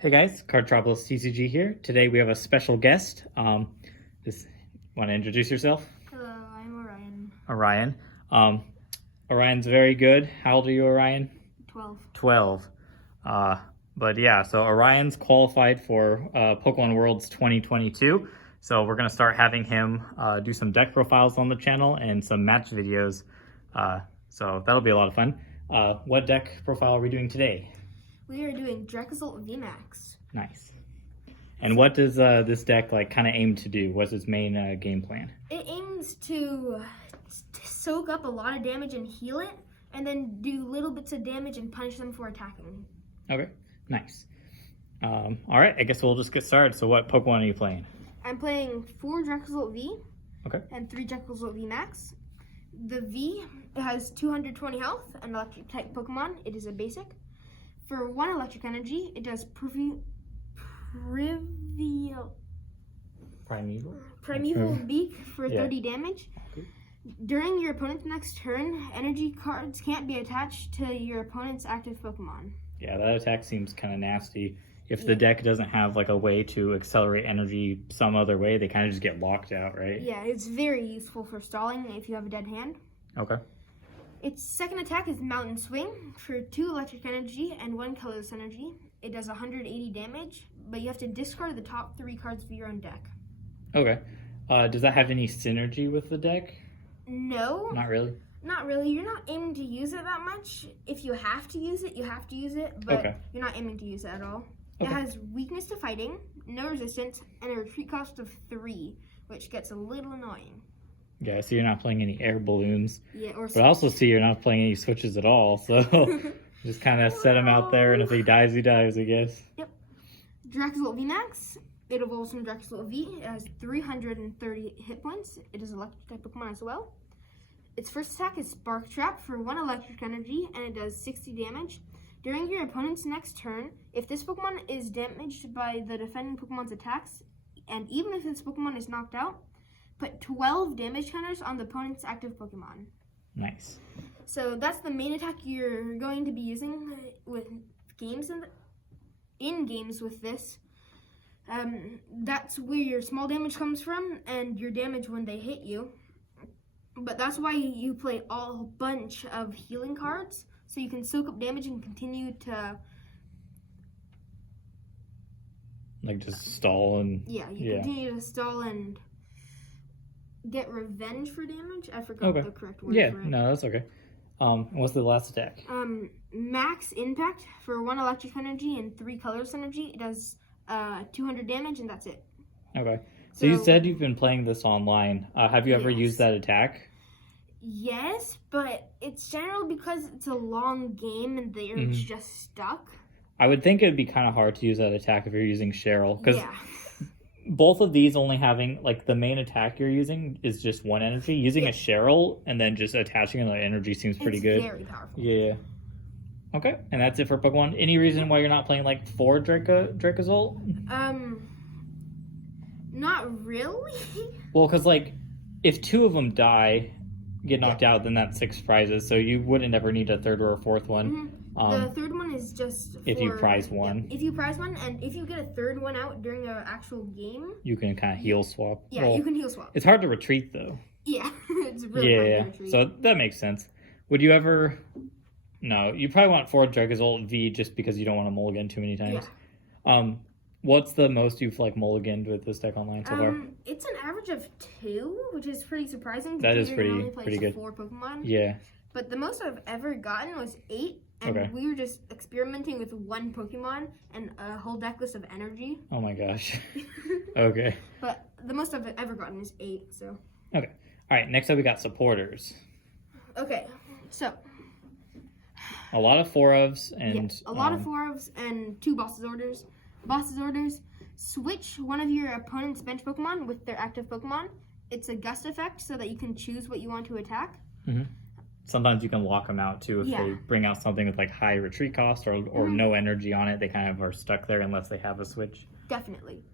Hey guys, Cardtropolis TCG here. Today we have a special guest. Just want to introduce yourself? Hello, I'm Orion. Orion. Orion's very good. How old are you, Orion? 12. 12. But yeah, so Orion's qualified for Pokemon Worlds 2022. So we're going to start having him do some deck profiles on the channel and some match videos. So that'll be a lot of fun. What deck profile are we doing today? We are doing Dracozolt VMAX. Nice. And what does this deck kind of aim to do? What's its main game plan? It aims to soak up a lot of damage and heal it, and then do little bits of damage and punish them for attacking. Okay, nice. All right, I guess we'll just get started. So what Pokemon are you playing? I'm playing 4 Dracozolt V and 3 Dracozolt VMAX. The V has 220 health, an electric type Pokemon. It is a basic. For 1 electric energy, it does Primeval Beak for 30 damage. Okay. During your opponent's next turn, energy cards can't be attached to your opponent's active Pokemon. Yeah, that attack seems kind of nasty. If the deck doesn't have a way to accelerate energy some other way, they kind of just get locked out, right? Yeah, it's very useful for stalling if you have a dead hand. Okay. Its second attack is Mountain Swing for 2 electric energy and 1 colorless energy. It does 180 damage, but you have to discard the top 3 cards of your own deck. Okay. Does that have any synergy with the deck? No. Not really? Not really. You're not aiming to use it that much. If you have to use it, you have to use it, but you're not aiming to use it at all. Okay. It has weakness to fighting, no resistance, and a retreat cost of 3, which gets a little annoying. Yeah, I see you're not playing any air balloons. Yeah, but I also see you're not playing any switches at all, so just kind of set him out there, and if he dies, I guess. Yep. Dracozolt VMAX. It evolves from Dracozolt V. It has 330 hit points. It is an electric type Pokemon as well. Its first attack is Spark Trap for 1 electric energy, and it does 60 damage. During your opponent's next turn, if this Pokemon is damaged by the defending Pokemon's attacks, and even if this Pokemon is knocked out, put 12 damage counters on the opponent's active Pokemon. Nice. So that's the main attack you're going to be using with games in games with this. That's where your small damage comes from and your damage when they hit you. But that's why you play a bunch of healing cards, so you can soak up damage and continue to just stall and continue to stall and get revenge for damage. I forgot the correct word for it. No, that's okay. What's the last attack? Max Impact for 1 electric energy and 3 colorless energy. It does 200 damage, and that's it. Okay. So you said you've been playing this online. Have you ever used that attack? Yes, but it's generally because it's a long game and they're just stuck. I would think it would be kind of hard to use that attack if you're using Cheryl, because both of these only having, the main attack you're using is just 1 energy. Using a Cheryl and then just attaching another energy seems pretty good. It's very powerful. Yeah. Okay, and that's it for Pokemon. Any reason why you're not playing, 4 Dracozolt? Not really. Well, because, if 2 of them get knocked out, then that's 6 prizes, so you wouldn't ever need a 3rd or a 4th one. The 3rd one is just if you prize 1. Yeah, if you prize 1, and if you get a 3rd one out during an actual game, you can kind of heal swap. Yeah, you can heal swap. It's hard to retreat, though. Yeah, it's really hard to retreat. So that makes sense. Would you ever... No, you probably want 4 Dracozolt V just because you don't want to mulligan too many times. Yeah. What's the most you've mulliganed with this deck online so far? It's an average of 2, which is pretty surprising. That is pretty good. 4 Pokemon. Yeah. But the most I've ever gotten was 8, and we were just experimenting with 1 Pokemon and a whole deck list of energy. Oh my gosh. Okay. But the most I've ever gotten is 8, so. Okay. All right, next up we got supporters. Okay, so. A lot of 4-ofs and... a lot of 4-ofs and 2 Boss's Orders. Boss's Orders, switch one of your opponent's bench Pokemon with their active Pokemon. It's a gust effect so that you can choose what you want to attack. Mm-hmm. Sometimes you can lock them out too if they bring out something with high retreat cost or no energy on it. They kind of are stuck there unless they have a switch. Definitely.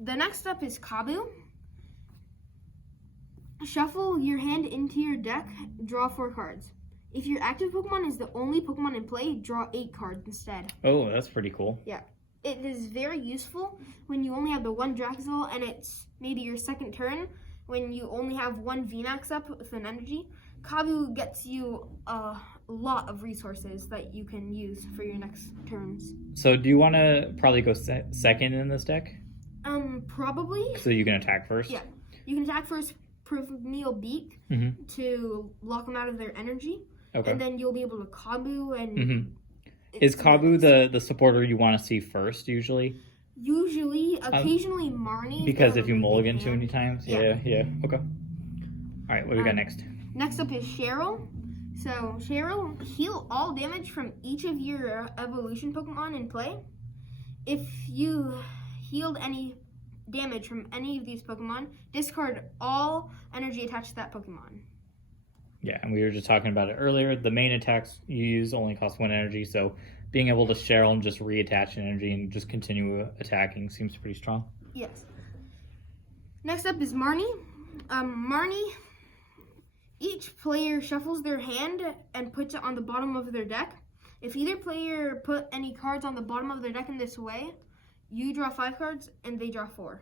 The next up is Kabu. Shuffle your hand into your deck, draw 4 cards. If your active Pokemon is the only Pokemon in play, draw 8 cards instead. Oh, that's pretty cool. Yeah. it is very useful when you only have the one Dracozolt and it's maybe your second turn when you only have one VMAX up with an energy. Kabu gets you a lot of resources that you can use for your next turns. So do you want to probably go second in this deck? Probably. So you can attack first? Yeah. You can attack first, Proverbial Beak, to lock them out of their energy. Okay. And then you'll be able to Kabu and... Is Kabu the supporter you want to see first, usually? Usually, occasionally Marnie. Because if you mulligan too many times? Yeah. Okay. Alright, what do we got next? Next up is Cheryl. So, Cheryl, heal all damage from each of your evolution Pokemon in play. If you healed any damage from any of these Pokemon, discard all energy attached to that Pokemon. Yeah, and we were just talking about it earlier. The main attacks you use only cost 1 energy, so being able to Cheryl and just reattach an energy and just continue attacking seems pretty strong. Yes. Next up is Marnie. Marnie, each player shuffles their hand and puts it on the bottom of their deck. If either player put any cards on the bottom of their deck in this way, you draw 5 cards and they draw 4.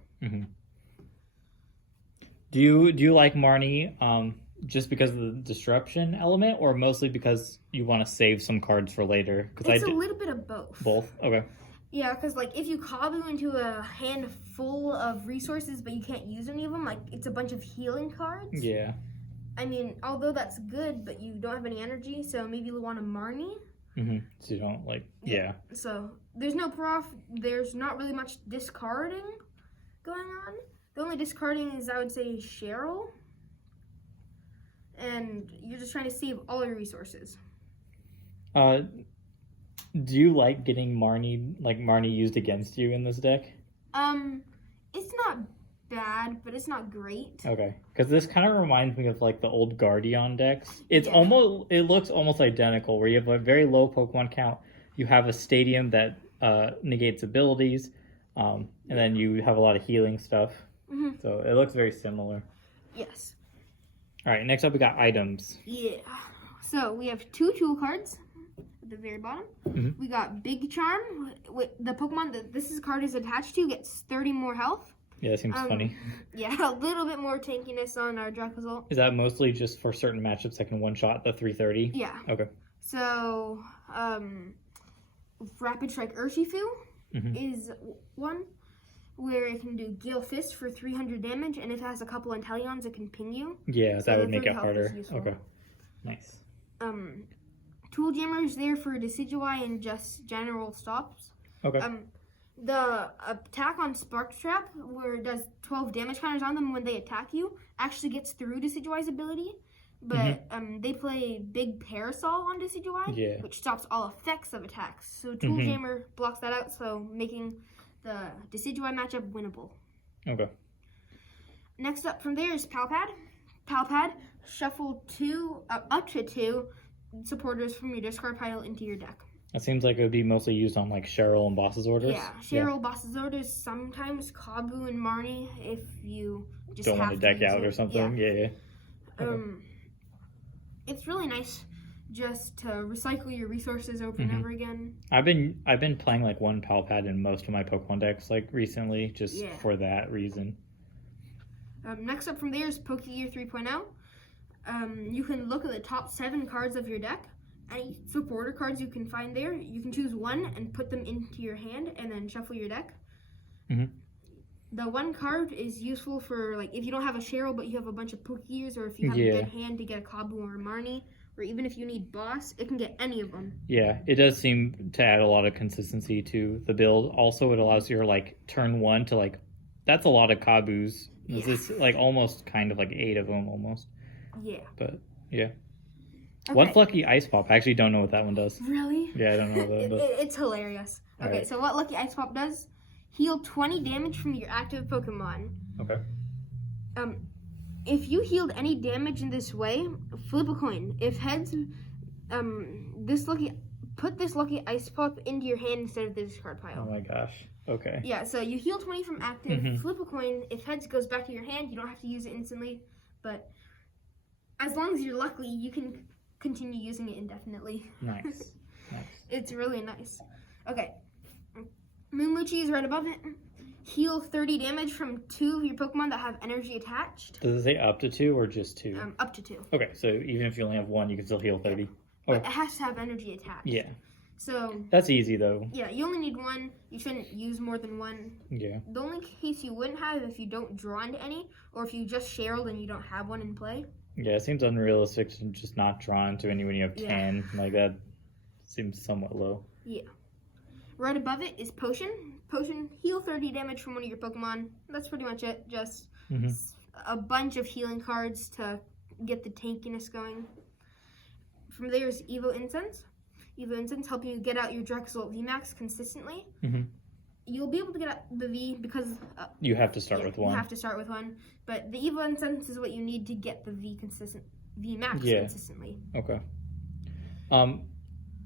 Do you like Marnie just because of the disruption element, or mostly because you want to save some cards for later? It's a little bit of both. Both? Okay. Yeah, because like if you Kabu into a hand full of resources but you can't use any of them, like it's a bunch of healing cards. Yeah. I mean, although that's good, but you don't have any energy, so maybe you'll want a Marnie. So you don't like, yeah. So there's there's not really much discarding going on. The only discarding is, I would say, Cheryl. And you're just trying to save all your resources. Do you like getting Marnie used against you in this deck? It's not bad, but it's not great. Okay, because this kind of reminds me of like the old Guardian decks. It looks almost identical, where you have a very low Pokemon count, you have a stadium that negates abilities, and then you have a lot of healing stuff. So it looks very similar. Yes. All right, next up we got items. Yeah. So we have 2 tool cards at the very bottom. We got Big Charm. With the Pokemon that this card is attached to gets 30 more health. Yeah, that seems funny. Yeah, a little bit more tankiness on our Dracozolt. Is that mostly just for certain matchups that can one-shot the 330? Yeah. Okay. So, Rapid Strike Urshifu is one where it can do Gale Fist for 300 damage, and if it has a couple Inteleons, it can ping you. Yeah, so that would make it harder. Okay. Nice. Tool Jammer is there for Decidueye and just general stops. Okay. The attack on Spark Trap, where it does 12 damage counters on them when they attack you, actually gets through Decidueye's ability. But they play Big Parasol on Decidueye, which stops all effects of attacks. So Tool Jammer blocks that out, so making the Decidueye matchup winnable. Okay. Next up from there is Palpad. Palpad, shuffle up to 2 supporters from your discard pile into your deck. That seems like it would be mostly used on like Cheryl and Boss's orders. Yeah, Cheryl, Boss's orders, sometimes Kabu and Marnie if you just don't want to deck out or something. Yeah. Okay. It's really nice just to recycle your resources over and over again. I've been playing like one Palpad in most of my Pokemon decks like recently, just for that reason. Next up from there is Pokegear 3.0. You can look at the top 7 cards of your deck. Any supporter cards you can find there, you can choose one and put them into your hand and then shuffle your deck. The one card is useful for like if you don't have a Cheryl but you have a bunch of Pokegears, or if you have a good hand to get a Kabu or a Marnie, or even if you need Boss, it can get any of them. Yeah, it does seem to add a lot of consistency to the build. Also, it allows your like turn 1 to like, that's a lot of Kabus. This is like almost kind of like 8 of them almost. Yeah. But yeah. Okay. What Lucky Ice Pop? I actually don't know what that one does. Really? Yeah, I don't know what that one does. It's hilarious. Okay, so what Lucky Ice Pop does, heal 20 damage from your active Pokemon. Okay. If you healed any damage in this way, flip a coin. If heads, put this Lucky Ice Pop into your hand instead of the discard pile. Oh my gosh. Okay. Yeah, so you heal 20 from active, flip a coin. If heads goes back to your hand, you don't have to use it instantly, but as long as you're lucky, you can continue using it indefinitely. Nice. It's really nice. Okay. Moo Moochie is right above it. Heal 30 damage from 2 of your Pokemon that have energy attached. Does it say up to 2 or just 2? Up to 2. Okay, so even if you only have 1, you can still heal 30. Yeah. Okay. But it has to have energy attached. Yeah. So that's easy though. Yeah, you only need 1. You shouldn't use more than 1. Yeah. The only case you wouldn't have if you don't draw into any, or if you just Cheryl and you don't have 1 in play. Yeah, it seems unrealistic to just not draw into any when you have 10. Like that seems somewhat low. Yeah. Right above it is Potion. Potion, heal 30 damage from one of your Pokemon. That's pretty much it. Just a bunch of healing cards to get the tankiness going. From there is Evo Incense. Evo Incense help you get out your Dracozolt VMAX consistently. You'll be able to get out the V because... you have to start with 1. You have to start with 1. But the Evo Incense is what you need to get the VMAX consistently. Okay.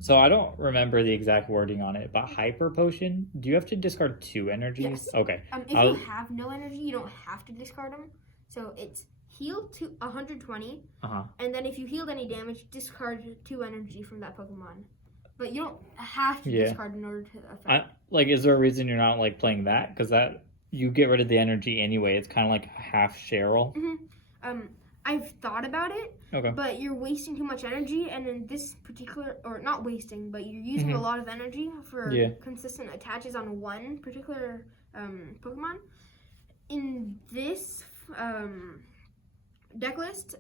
So I don't remember the exact wording on it, but Hyper Potion, do you have to discard 2 energies? Yes. Okay. If you have no energy, you don't have to discard them. So it's heal to 120, and then if you healed any damage, discard 2 energy from that Pokemon. But you don't have to discard in order to affect. Is there a reason you're not like playing that? Because that you get rid of the energy anyway. It's kind of like half Cheryl. I've thought about it, okay, but you're wasting too much energy, and in this particular, or not wasting, but you're using a lot of energy for consistent attaches on one particular Pokemon. In this deck list,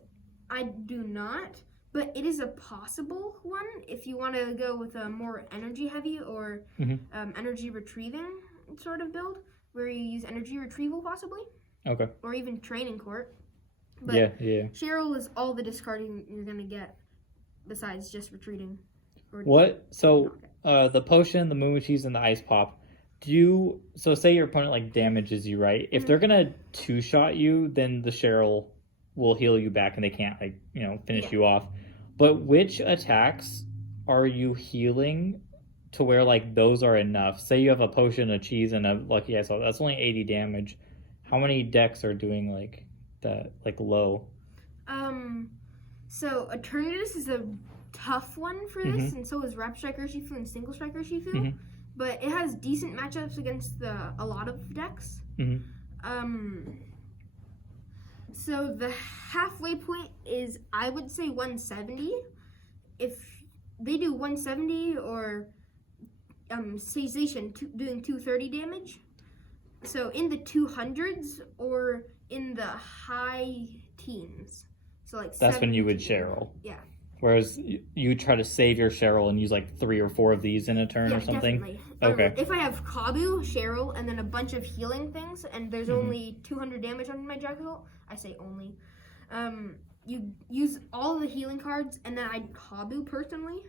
I do not, but it is a possible one if you want to go with a more energy heavy or energy retrieving sort of build, where you use energy retrieval possibly. Okay. Or even training court. But Cheryl is all the discarding you're gonna get, besides just retreating. The potion, the Moochies, and the Ice Pop. So say your opponent like damages you, right? If they're gonna 2-shot you, then the Cheryl will heal you back, and they can't finish you off. But which attacks are you healing to where like those are enough? Say you have a potion, a cheese, and a lucky Ice Pop. That's only 80 damage. How many decks are doing like that, like low? So Eternatus is a tough one for this, and so is Rap Striker Shifu and Single Striker Shifu. But it has decent matchups against a lot of decks. So the halfway point is, I would say 170. If they do 170 or Sazation doing 230 damage. So in the 200s or in the high teens. So like that's when you would Cheryl. Yeah. Whereas you try to save your Cheryl and use like 3 or 4 of these in a turn or something. Definitely. Okay. If I have Kabu, Cheryl, and then a bunch of healing things, and there's only 200 damage on my Dracozolt, I say only. You use all the healing cards, and then I'd Kabu personally.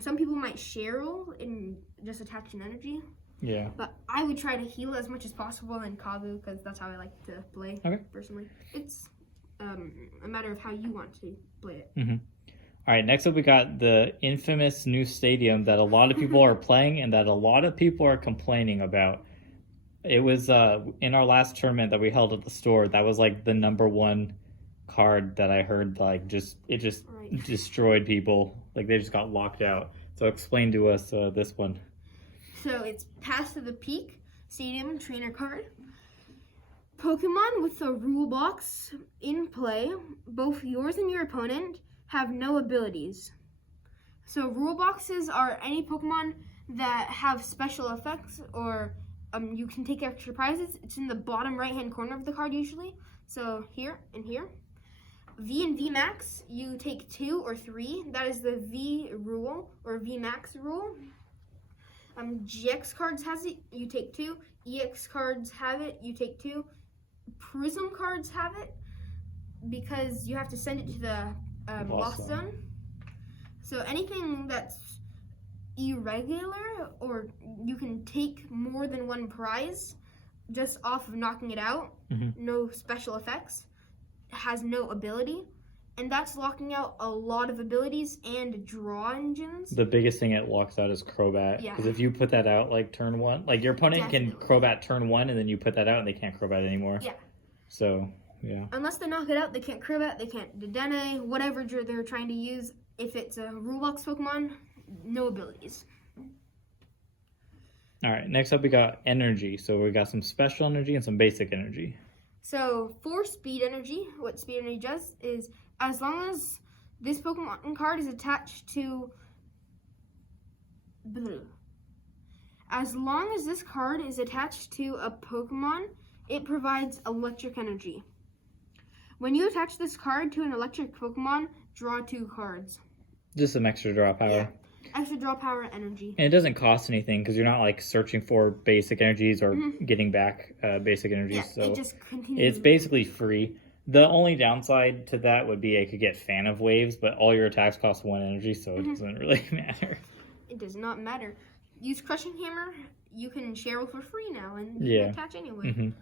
Some people might Cheryl and just attach an energy. Yeah. But I would try to heal as much as possible and Kabu, because that's how I like to play personally. It's a matter of how you want to play it. All right, next up we got the infamous new stadium that a lot of people are playing and that a lot of people are complaining about. It was in our last tournament that we held at the store, that was like the #1 card that I heard it just destroyed people. Like they just got locked out. So explain to us this one. So it's Pass to the Peak Stadium Trainer card. Pokemon with a rule box in play, both yours and your opponent, have no abilities. So rule boxes are any Pokemon that have special effects or you can take extra prizes. It's in the bottom right hand corner of the card usually. So here and here. V and VMAX, you take 2 or 3. That is the V rule or VMAX rule. GX cards has it, you take 2. EX cards have it, you take 2. Prism cards have it because you have to send it to the Lost Zone. So anything that's irregular or you can take more than 1 prize just off of knocking it out, no special effects, has no ability. And that's locking out a lot of abilities and draw engines. The biggest thing it locks out is Crobat. Because if you put that out like turn 1, like your opponent can Crobat turn 1 and then you put that out and they can't Crobat anymore. Yeah. So, yeah. Unless they knock it out, they can't Crobat, they can't Dedenne, whatever they're trying to use. If it's a Rulebox Pokemon, no abilities. All right, next up we got energy. So we got some special energy and some basic energy. So for speed energy, what speed energy does is, as long as this Pokemon card is attached to... As long as this card is attached to a Pokemon, it provides electric energy. When you attach this card to an electric Pokemon, draw 2 cards. Just some extra draw power. Yeah. Extra draw power energy. And it doesn't cost anything because you're not like searching for basic energies or getting back basic energies. Yeah, so it just continues. it's basically free. The only downside to that would be I could get Fan of Waves, but all your attacks cost 1 energy, so it doesn't really matter. It does not matter. Use Crushing Hammer. You can share for free now, and you can attach anyway.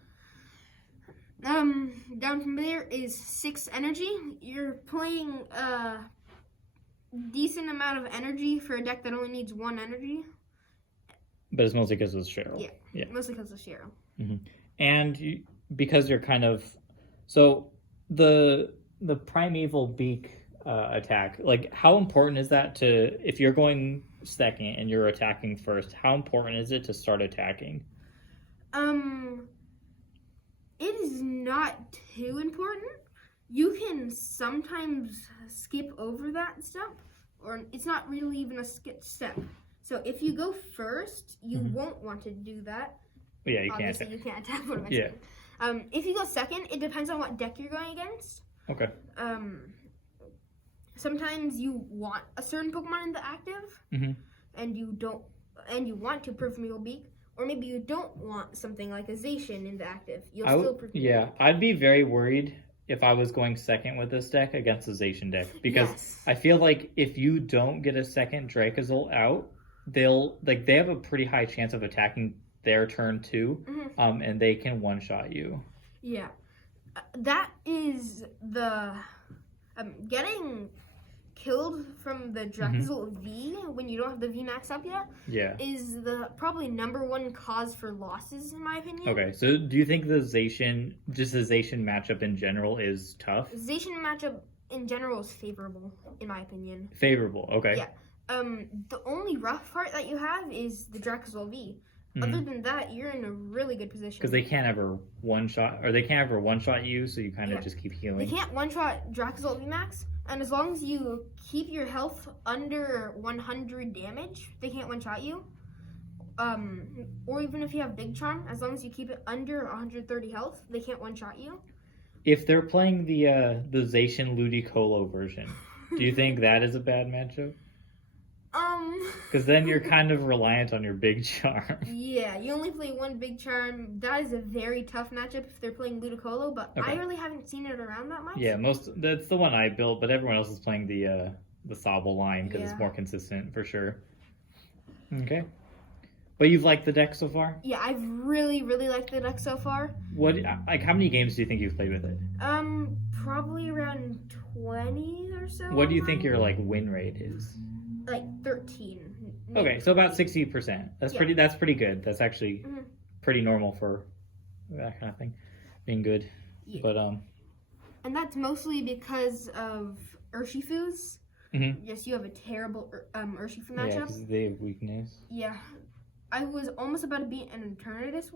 Down from there is 6 energy. You're playing a decent amount of energy for a deck that only needs 1 energy. But it's mostly because of Cheryl. Yeah, mostly because of Cheryl. And because you're kind of... So the Primeval Beak attack, like how important is that to... If you're going second and you're attacking first, how important is it to start attacking? It is not too important. You can sometimes skip over that step, or it's not really even a skip step. So if you go first, you won't want to do that. Yeah, you Obviously, can't. you can't attack. What am I Yeah. saying? If you go second, it depends on what deck you're going against. Okay. Sometimes you want a certain Pokemon in the active, and you want to Primeval Beak, or maybe you don't want something like a Zacian in the active. You'll still Primeval Beak. I'd be very worried if I was going second with this deck against the Zacian deck, because I feel like if you don't get a second Dracozolt out, they have a pretty high chance of attacking their turn too, and they can one-shot you. Yeah, that is the getting killed from the Dracozolt V when you don't have the VMAX up yet. Is the probably #1 cause for losses in my opinion. Okay, so do you think the Zacian matchup in general is tough? Zacian matchup in general is favorable in my opinion. Favorable, okay. Yeah. The only rough part that you have is the Dracozolt V. Other than that, you're in a really good position. Because they can't ever one-shot you, so you kind of just keep healing. They can't one-shot Dracozolt VMAX, and as long as you keep your health under 100 damage, they can't one-shot you. Or even if you have Big Charm, as long as you keep it under 130 health, they can't one-shot you. If they're playing the Zacian Ludicolo version, do you think that is a bad matchup? Because then you're kind of reliant on your Big Charm. Yeah, you only play 1 Big Charm. That is a very tough matchup if they're playing Ludicolo, but I really haven't seen it around that much. Yeah, that's the one I built, but everyone else is playing the Sobble line because it's more consistent for sure. Okay. But you've liked the deck so far? Yeah, I've really, really liked the deck so far. How many games do you think you've played with it? Probably around 20 or so. What do you think your win rate is? Like 13. Maybe. Okay, so about 60%. That's pretty good. That's actually pretty normal for that kind of thing, being good. Yeah. But and that's mostly because of Urshifus. Yes, you have a terrible Urshifu matchup. Yeah, because they have weakness. Yeah, I was almost about to beat an Eternatus,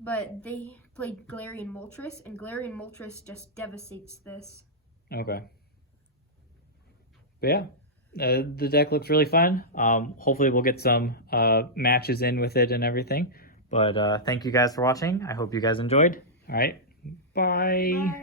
but they played Galarian Moltres, and Galarian Moltres just devastates this. Okay. But yeah. The deck looks really fun. Hopefully we'll get some matches in with it and everything. But thank you guys for watching. I hope you guys enjoyed. All right. Bye.